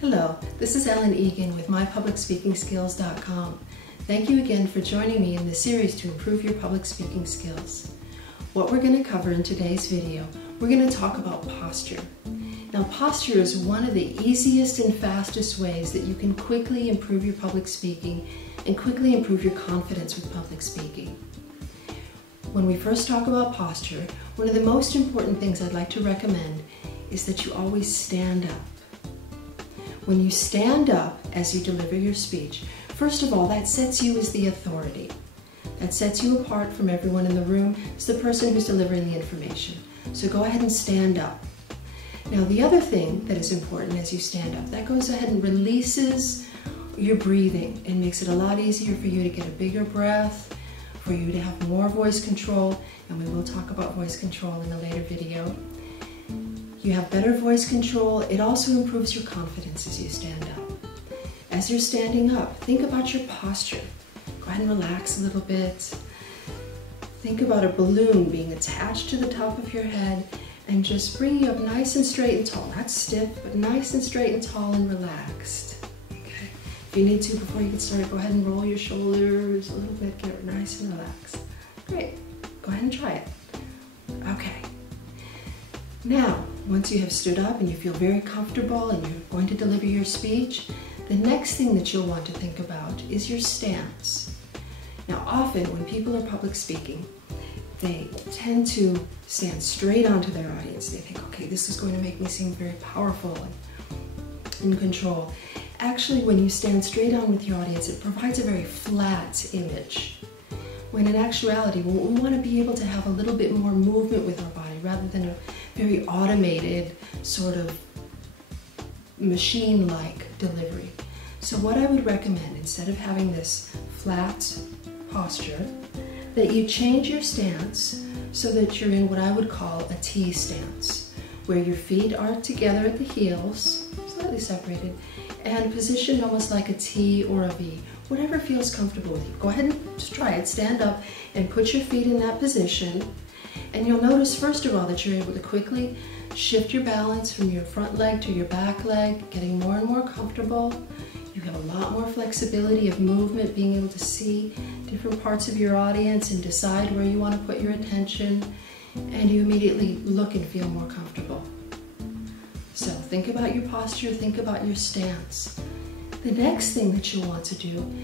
Hello, this is Ellen Egan with mypublicspeakingskills.com. Thank you again for joining me in this series to improve your public speaking skills. What we're going to cover in today's video, we're going to talk about posture. Now, posture is one of the easiest and fastest ways that you can quickly improve your public speaking and quickly improve your confidence with public speaking. When we first talk about posture, one of the most important things I'd like to recommend is that you always stand up. When you stand up as you deliver your speech, first of all, that sets you as the authority. That sets you apart from everyone in the room as the person who's delivering the information. So go ahead and stand up. Now, the other thing that is important as you stand up, that goes ahead and releases your breathing and makes it a lot easier for you to get a bigger breath, for you to have more voice control, and we will talk about voice control in a later video. You have better voice control. It also improves your confidence as you stand up. As you're standing up, think about your posture. Go ahead and relax a little bit. Think about a balloon being attached to the top of your head and just bring you up nice and straight and tall. Not stiff, but nice and straight and tall and relaxed. Okay. If you need to, before you get started, go ahead and roll your shoulders a little bit, get nice and relaxed. Great. Go ahead and try it. Okay. Now, once you have stood up and you feel very comfortable and you're going to deliver your speech, the next thing that you'll want to think about is your stance. Now, often when people are public speaking, they tend to stand straight onto their audience. They think, okay, this is going to make me seem very powerful and in control. Actually, when you stand straight on with your audience, it provides a very flat image. When in actuality, we want to be able to have a little bit more movement with our body rather than a very automated sort of machine-like delivery. So what I would recommend, instead of having this flat posture, that you change your stance so that you're in what I would call a T stance, where your feet are together at the heels, slightly separated, and positioned almost like a T or a V, whatever feels comfortable with you. Go ahead and just try it. Stand up and put your feet in that position. And you'll notice, first of all, that you're able to quickly shift your balance from your front leg to your back leg, getting more and more comfortable. You have a lot more flexibility of movement, being able to see different parts of your audience and decide where you want to put your attention, and you immediately look and feel more comfortable. So think about your posture, think about your stance. The next thing that you'll want to do,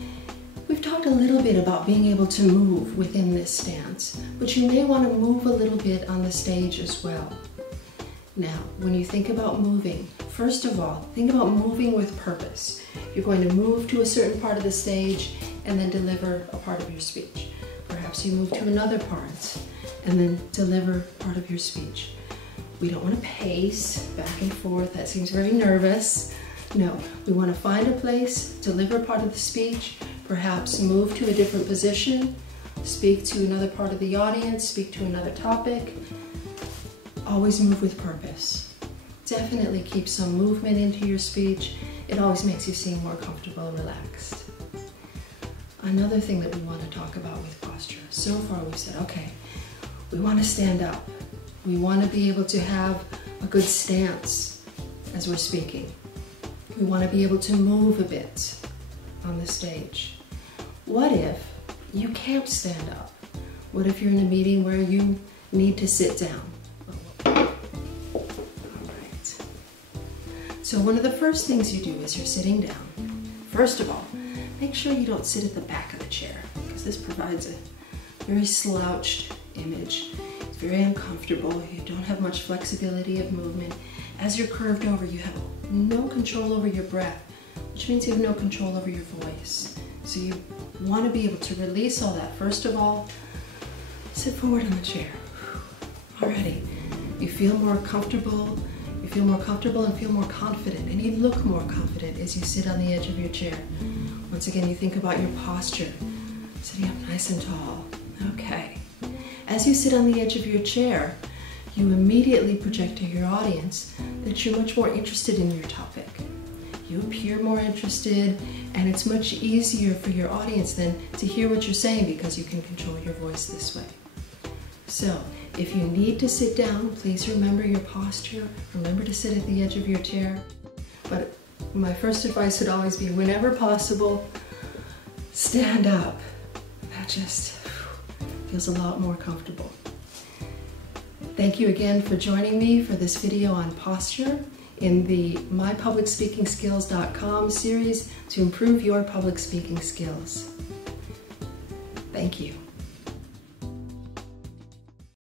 we've talked a little bit about being able to move within this stance, but you may want to move a little bit on the stage as well. Now, when you think about moving, first of all, think about moving with purpose. You're going to move to a certain part of the stage and then deliver a part of your speech. Perhaps you move to another part and then deliver part of your speech. We don't want to pace back and forth. That seems very nervous. No, we want to find a place, deliver part of the speech, perhaps move to a different position, speak to another part of the audience, speak to another topic. Always move with purpose. Definitely keep some movement into your speech. It always makes you seem more comfortable and relaxed. Another thing that we want to talk about with posture. So far we've said, okay, we want to stand up. We want to be able to have a good stance as we're speaking. We want to be able to move a bit on the stage. What if you can't stand up? What if you're in a meeting where you need to sit down? All right. So one of the first things you do as you're sitting down, first of all, make sure you don't sit at the back of the chair, because this provides a very slouched image. It's very uncomfortable. You don't have much flexibility of movement. As you're curved over, you have no control over your breath, which means you have no control over your voice. So you want to be able to release all that. First of all, sit forward in the chair. Alrighty. You feel more comfortable. You feel more comfortable and feel more confident, and you look more confident as you sit on the edge of your chair. Once again, you think about your posture, sitting up nice and tall. Okay. As you sit on the edge of your chair, you immediately project to your audience that you're much more interested in your topic. You appear more interested, and it's much easier for your audience then to hear what you're saying because you can control your voice this way. So, if you need to sit down, please remember your posture. Remember to sit at the edge of your chair. But My first advice would always be, whenever possible, stand up. That just feels a lot more comfortable. Thank you again for joining me for this video on posture in the mypublicspeakingskills.com series to improve your public speaking skills. Thank you.